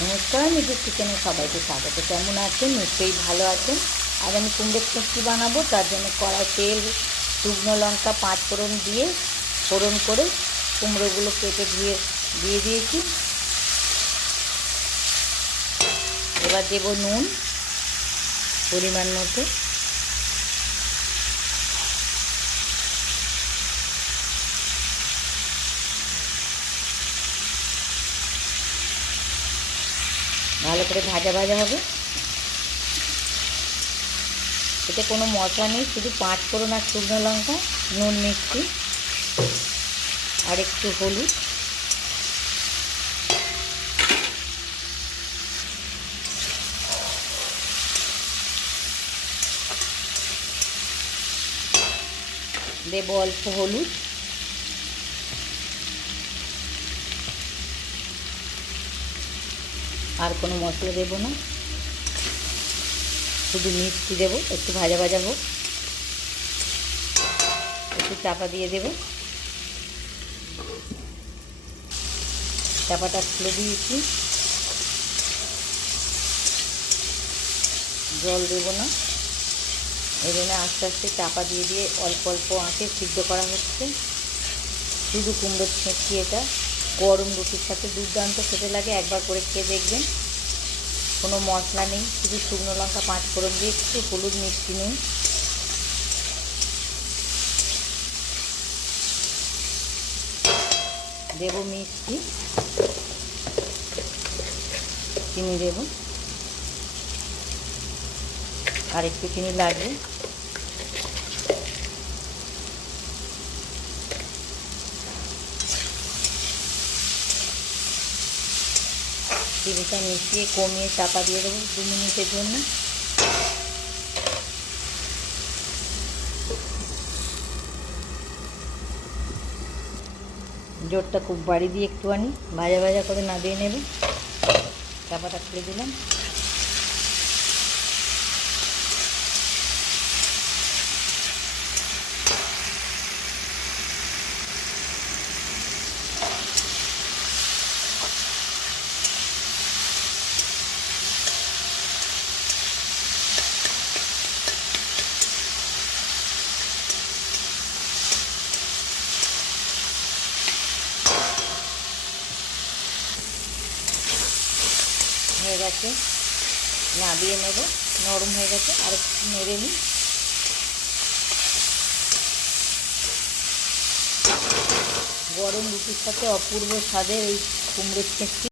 নমস্কার, নিজের কিচেনে সবাইকে স্বাগত। কেমন আছেন? নিশ্চয়ই ভালো আছেন। আজ আমি কুমড়োর ছেঁচকি বানাবো। তার জন্য কড়াই তেল, শুকনো লঙ্কা, 5 ফোড়ন দিয়ে ফোড়ন করে কুমড়োগুলো কেটে ধুয়ে দিয়ে দিয়েছি। এবার দেবো নুন পরিমাণ মতো, ভালো করে ভাজা ভাজা হবে। এতে কোনো মশলা নেই, শুধু 5 ফোড়ন আর শুকনো লঙ্কা, নুন, মিষ্টি আর একটু হলুদ। দেবো অল্প হলুদ, আর কোনো মশলা দেবো না, শুধু মিষ্টি দেবো। একটু ভাজা ভাজা হোক, একটু চাপা দিয়ে দেবো। চাপাটা খুলে দিয়েছি, জল দেবো না। এই জন্য আস্তে আস্তে চাপা দিয়ে দিয়ে অল্প অল্প আঁচে সিদ্ধ করা হচ্ছে। শুধু কুমড়োর ছেঁচকি, এটা গরম রুটির সাথে দুর্দান্ত খেতে লাগে। একবার করে খেয়ে দেখবেন। কোনো মশলা নেই, শুধু শুকনো লঙ্কা, 5 ফোড়ন দিয়ে একটু হলুদ, মিষ্টি, নুন। দেবো মিষ্টি, চিনি দেবো, আর একটু চিনি লাগবে। চিনিটা মিশিয়ে কমিয়ে চাপা দিয়ে দেবো 2 মিনিটের জন্য। জোরটা খুব বাড়ি দিয়ে একটুখানি ভাজা ভাজা করে নামিয়ে নেবে। চাপাটা খুলে দিলাম। হয়ে গেছে, নামিয়ে নেব। নরম হয়ে গেছে, আর একটু নেড়ে নিই। গরম রুটির সাথে অপূর্ব স্বাদের এই কুমড়োর ছেঁচকি।